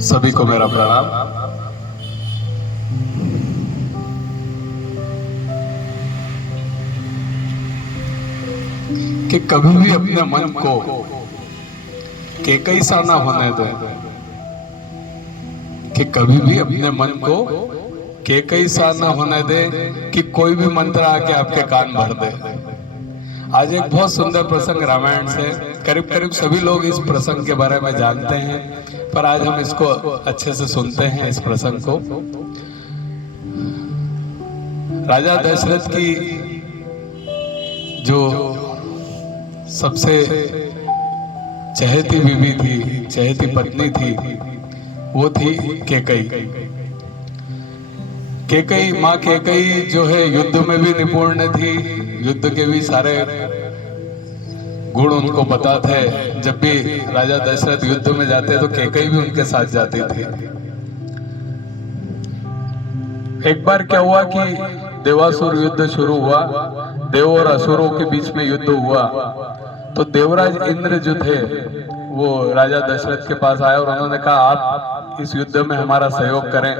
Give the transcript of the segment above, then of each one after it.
सभी को मेरा प्रणाम। कि कभी भी अपने मन को केकई सा ना होने दे, कि कभी भी अपने मन को केकई सा ना होने दे कि कोई भी मंत्र आके आपके कान भर दे। आज एक बहुत सुंदर प्रसंग रामायण से, करीब करीब सभी लोग इस प्रसंग के बारे में जानते हैं, पर आज हम इसको अच्छे से सुनते हैं इस प्रसंग को। राजा दशरथ की जो सबसे चहेती बीवी थी, चहेती पत्नी थी, वो थी केकई। केकई, माँ केकई जो है युद्ध में भी निपुण थी, युद्ध के भी सारे गुण उनको पता थे। जब भी राजा दशरथ युद्ध में जाते तो केकई भी उनके साथ जाती थी। एक बार क्या हुआ कि देवासुर युद्ध शुरू हुआ, देव और असुरों के बीच में युद्ध हुआ। तो देवराज इंद्र जो थे वो राजा दशरथ के पास आए और उन्होंने कहा, आप इस युद्ध में हमारा सहयोग करें,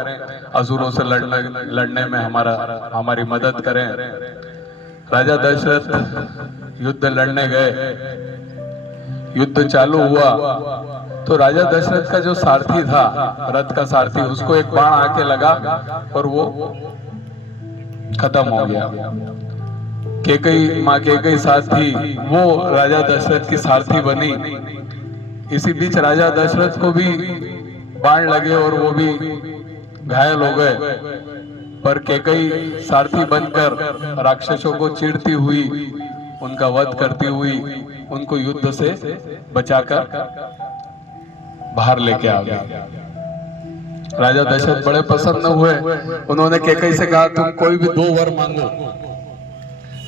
असुरों से लड़ने में हमारी मदद करें। राजा दशरथ युद्ध लड़ने गए, युद्ध चालू हुआ तो राजा दशरथ का जो सारथी था, रथ का सारथी, उसको एक बाण आके लगा और वो खत्म हो गया। केकई, माँ केकई साथ थी, वो राजा दशरथ की सारथी बनी। इसी बीच राजा दशरथ को भी बाण लगे और वो भी घायल हो गए, पर केकई सारथी बनकर राक्षसों को चीरती हुई, उनका वध करती हुई, उनको युद्ध से बचाकर बाहर लेके आ गए। राजा दशरथ बड़े प्रसन्न हुए। उन्होंने केकई से कहा, तुम कोई भी 2 वर मांगो।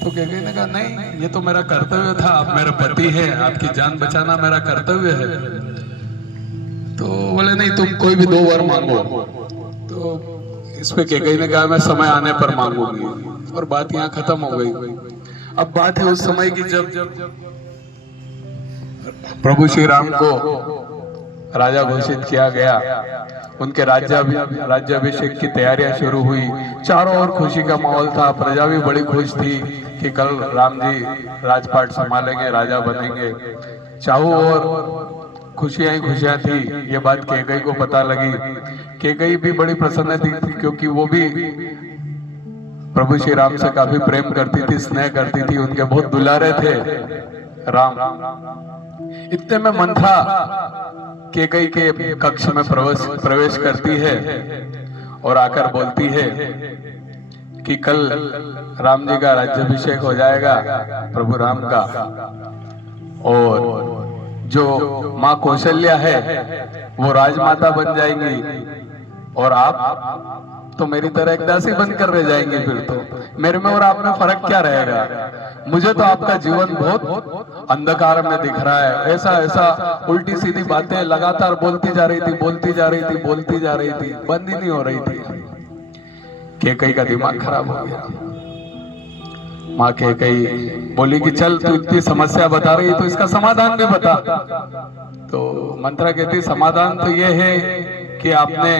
तो केकई ने कहा, नहीं, ये तो मेरा कर्तव्य था, आप मेरे पति हैं, आपकी जान बचाना मेरा कर्तव्य है। तो बोले, नहीं, तुम कोई भी 2 वर मांगो। तो इस पे केकई ने कहा, मैं समय आने पर मांगूंगी, और बात यहाँ खत्म हो गई। अब बात है उस समय की जब प्रभु श्री राम को राजा घोषित किया गया। उनके राज्याभिषेक की तैयारियां शुरू हुई। चारों ओर खुशी का माहौल था, प्रजा भी बड़ी खुश थी कि कल राम जी राजपाट संभालेंगे, राजा बनेंगे। चारों ओर खुशियां ही खुशियां थी। ये बात केकई को पता लगी। केकई भी बड़ी प्रसन्न थी क्योंकि वो भी प्रभु श्री राम से काफी प्रेम करती थी, स्नेह करती थी, उनके बहुत दुलारे थे राम। इतने में मंथरा केकई के कक्ष में प्रवेश करती है और आकर बोलती है कि कल राम जी का राज्याभिषेक हो जाएगा, प्रभु राम का, और जो माँ कौशल्या है वो राजमाता बन जाएंगी और आप तो मेरी तरह एक दासी बनकर रह जाएंगे। फिर तो मेरे में और आप में फर्क क्या रहेगा? मुझे तो आपका जीवन बहुत अंधकार में दिख रहा है। ऐसा उल्टी सीधी बातें लगातार बोलती जा रही थी, बंद ही नहीं हो रही थी। केकई का दिमाग खराब हो गया। माँ केकई बोली कि चल, तू इतनी समस्या बता रही तो इसका समाधान भी बता। तो मंत्रा कहती, समाधान तो ये है कि आपने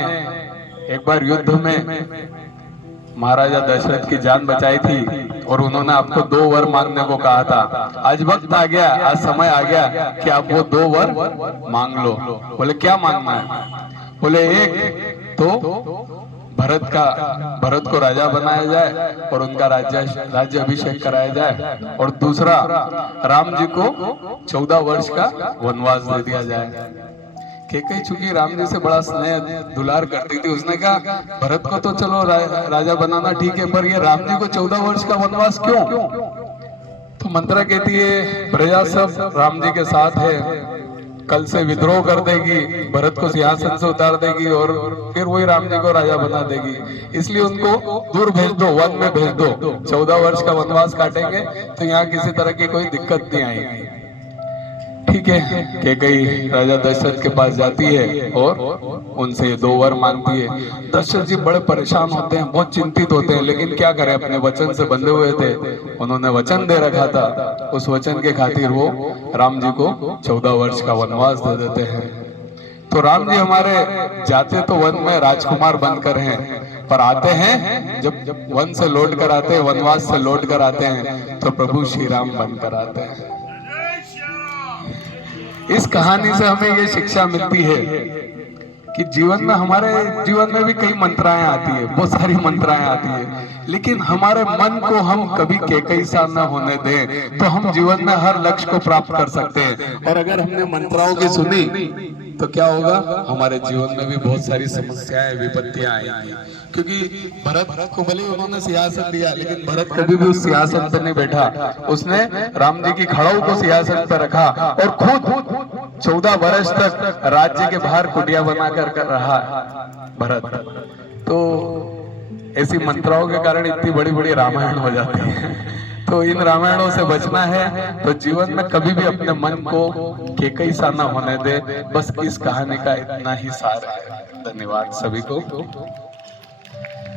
एक बार युद्ध में महाराजा दशरथ की जान बचाई थी और उन्होंने आपको 2 वर मांगने को कहा था। आज वक्त आ गया, आज समय आ गया कि आप वो 2 वर मांग लो। बोले, क्या मांगना है? बोले, एक तो भरत को राजा बनाया जाए और उनका राज्याभिषेक कराया जाए, और दूसरा राम जी को 14 वर्ष का वनवास दे दिया जाए। केकई चूंकि राम जी से बड़ा स्नेह दुलार करती थी, उसने कहा, भरत को तो चलो राजा बनाना ठीक है, पर ये राम जी को 14 वर्ष का वनवास क्यों? तो मंत्रा कहती है, प्रजा सब राम जी के साथ है, कल से विद्रोह कर देगी, भरत को सिंहासन से उतार देगी और फिर वही राम जी को राजा बना देगी, इसलिए उनको दूर भेज दो, वन में भेज दो। 14 वर्ष का वनवास काटेंगे तो यहाँ किसी तरह की कोई दिक्कत नहीं आएगी। ठीक है, केकई राजा दशरथ के पास जाती है और उनसे 2 वर मांगती है। दशरथ जी बड़े परेशान होते हैं, बहुत चिंतित होते हैं, लेकिन क्या करें, अपने वचन से बंधे हुए थे। उन्होंने वचन दे रखा था, उस वचन के खातिर वो राम जी को 14 वर्ष का वनवास दे देते हैं। तो राम जी हमारे जाते तो वन में राजकुमार बनकर हैं, पर आते हैं जब वन से लौट कर आते हैं, वनवास से लौट कर आते हैं, तो प्रभु श्री राम बनकर आते हैं। इस कहानी से हमें ये शिक्षा मिलती है कि जीवन में, हमारे जीवन में भी कई मंत्राएं आती है, बहुत सारी मंत्राएं आती है, लेकिन हमारे मन को हम कभी केकई सा न होने दें तो हम जीवन में हर लक्ष्य को प्राप्त कर सकते हैं। और अगर हमने मंत्राओं की सुनी तो क्या होगा, हमारे जीवन में भी बहुत सारी समस्याएं, विपत्तियां आएंगी। क्योंकि भरत को भले उन्होंने सिंहासन दिया, लेकिन भरत कभी भी उस सिंहासन पर नहीं बैठा। उसने राम जी की खड़ाऊ को सिंहासन पर रखा और खुद 14 वर्ष तक राज्य के बाहर कुटिया बनाकर रहा भरत। तो ऐसी मंत्राओं के कारण इतनी बड़ी बड़ी रामायण हो जाती है। तो इन रामायणों से बचना है तो जीवन में कभी भी अपने मन को केकई सा न होने दे। बस इस कहानी का इतना ही सार है। धन्यवाद सभी को।